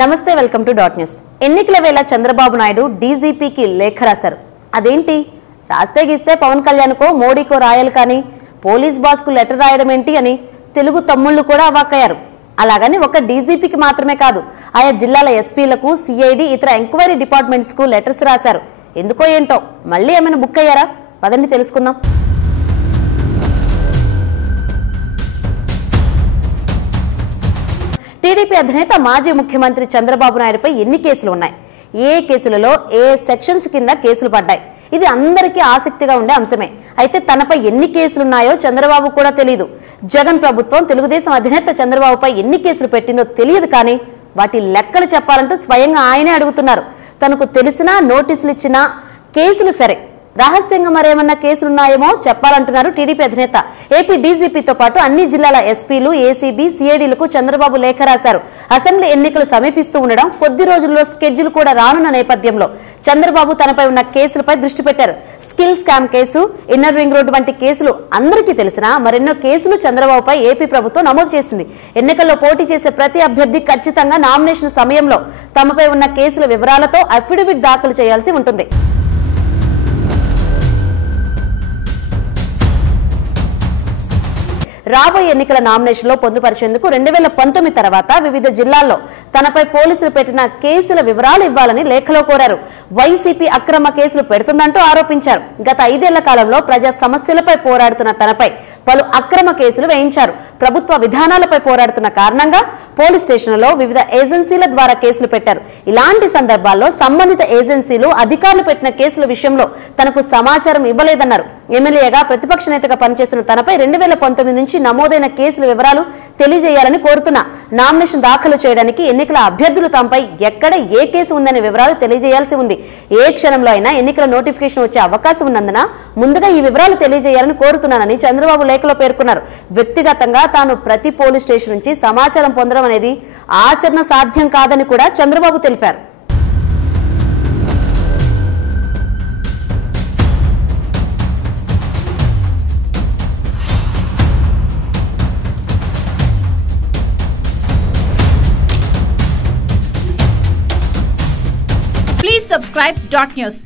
నమస్తే welcome to dot news. ఎన్నికల వేళ చంద్రబాబు నాయుడు డీజీపీకి లేఖ రాశారు. అదేంటి రాస్తే గీస్తే పవన్ కళ్యాణ్కో మోడీకో రాయాలి కానీ పోలీస్ బాస్కు లెటర్ రాయడం ఏంటి అని తెలుగు తమ్ముళ్ళు కూడా అవాక్కయ్యారు. అలాగని ఒక డీజీపీకి మాత్రమే కాదు, ఆయా జిల్లాల ఎస్పీలకు, సిఐడి, ఇతర ఎంక్వైరీ డిపార్ట్మెంట్స్కు లెటర్స్ రాశారు. ఎందుకో ఏంటో మళ్ళీ ఏమైనా బుక్ అయ్యారా? పదండి తెలుసుకుందాం. టీడీపీ అధినేత మాజీ ముఖ్యమంత్రి చంద్రబాబు నాయుడుపై ఎన్ని కేసులు ఉన్నాయి, ఏ కేసులలో ఏ సెక్షన్స్ కింద కేసులు పడ్డాయి, ఇది అందరికీ ఆసక్తిగా ఉండే అంశమే. అయితే తనపై ఎన్ని కేసులున్నాయో చంద్రబాబు కూడా తెలియదు. జగన్ ప్రభుత్వం తెలుగుదేశం అధినేత చంద్రబాబుపై ఎన్ని కేసులు పెట్టిందో తెలియదు, కానీ వాటి లెక్కలు చెప్పాలంటూ స్వయంగా ఆయనే అడుగుతున్నారు. తనకు తెలిసినా నోటీసులు ఇచ్చినా కేసులు సరే, రహస్యంగా మరేమన్నా కేసులున్నాయేమో చెప్పాలంటున్నారు టీడీపీ అధినేత. ఏపీ డీజీపీతో పాటు అన్ని జిల్లాల ఎస్పీలు, ఏసీబీ, సిఐడీలకు చంద్రబాబు లేఖ రాశారు. అసెంబ్లీ ఎన్నికలు సమీపిస్తూ ఉండడం, కొద్ది రోజుల్లో స్కెడ్యూల్ కూడా రానున్న నేపథ్యంలో చంద్రబాబు తనపై ఉన్న కేసులపై దృష్టి పెట్టారు. Skill scam case, inner ring road వంటి కేసులు అందరికీ తెలిసినా మరెన్నో కేసులు చంద్రబాబుపై ఏపీ ప్రభుత్వం నమోదు చేసింది. ఎన్నికల్లో పోటీ చేసే ప్రతి అభ్యర్థి ఖచ్చితంగా నామినేషన్ సమయంలో తమపై ఉన్న కేసుల వివరాలతో అఫిడవిట్ దాఖలు చేయాల్సి ఉంటుంది. రాబోయే ఎన్నికల నామినేషన్లో పొందుపరిచేందుకు 2019 తర్వాత వివిధ జిల్లాల్లో తనపై పోలీసులు పెట్టిన కేసుల వివరాలు ఇవ్వాలని లేఖలో కోరారు. వైసీపీ అక్రమ కేసులు పెడుతుందంటూ ఆరోపించారు. గత 5 ఏళ్ల కాలంలో ప్రజా సమస్యలపై పోరాడుతున్న తనపై పలు అక్రమ కేసులు వేయించారు. ప్రభుత్వ విధానాలపై పోరాడుతున్న కారణంగా పోలీస్ స్టేషన్లలో వివిధ ఏజెన్సీల ద్వారా కేసులు పెట్టారు. ఇలాంటి సందర్భాల్లో సంబంధిత ఏజెన్సీలు అధికారులు పెట్టిన కేసుల విషయంలో తనకు సమాచారం ఇవ్వలేదన్నారు. ఎమ్మెల్యేగా ప్రతిపక్ష నేతగా పనిచేసిన తనపై 2019 నుంచి నమోదైన కేసుల వివరాలు తెలియజేయాలని కోరుతున్నా. నామినేషన్ దాఖలు చేయడానికి ఎన్నికల అభ్యర్థులు తమపై ఎక్కడ ఏ కేసు ఉందనే వివరాలు తెలియజేయాల్సి ఉంది. ఏ క్షణంలో అయినా ఎన్నికల నోటిఫికేషన్ వచ్చే అవకాశం ఉన్నందున ముందుగా ఈ వివరాలు తెలియజేయాలని కోరుతున్నానని చంద్రబాబు లేఖలో పేర్కొన్నారు. వ్యక్తిగతంగా తాను ప్రతి పోలీస్ స్టేషన్ నుంచి సమాచారం పొందడం అనేది ఆచరణ సాధ్యం కాదని కూడా చంద్రబాబు తెలిపారు. Please subscribe Dot News.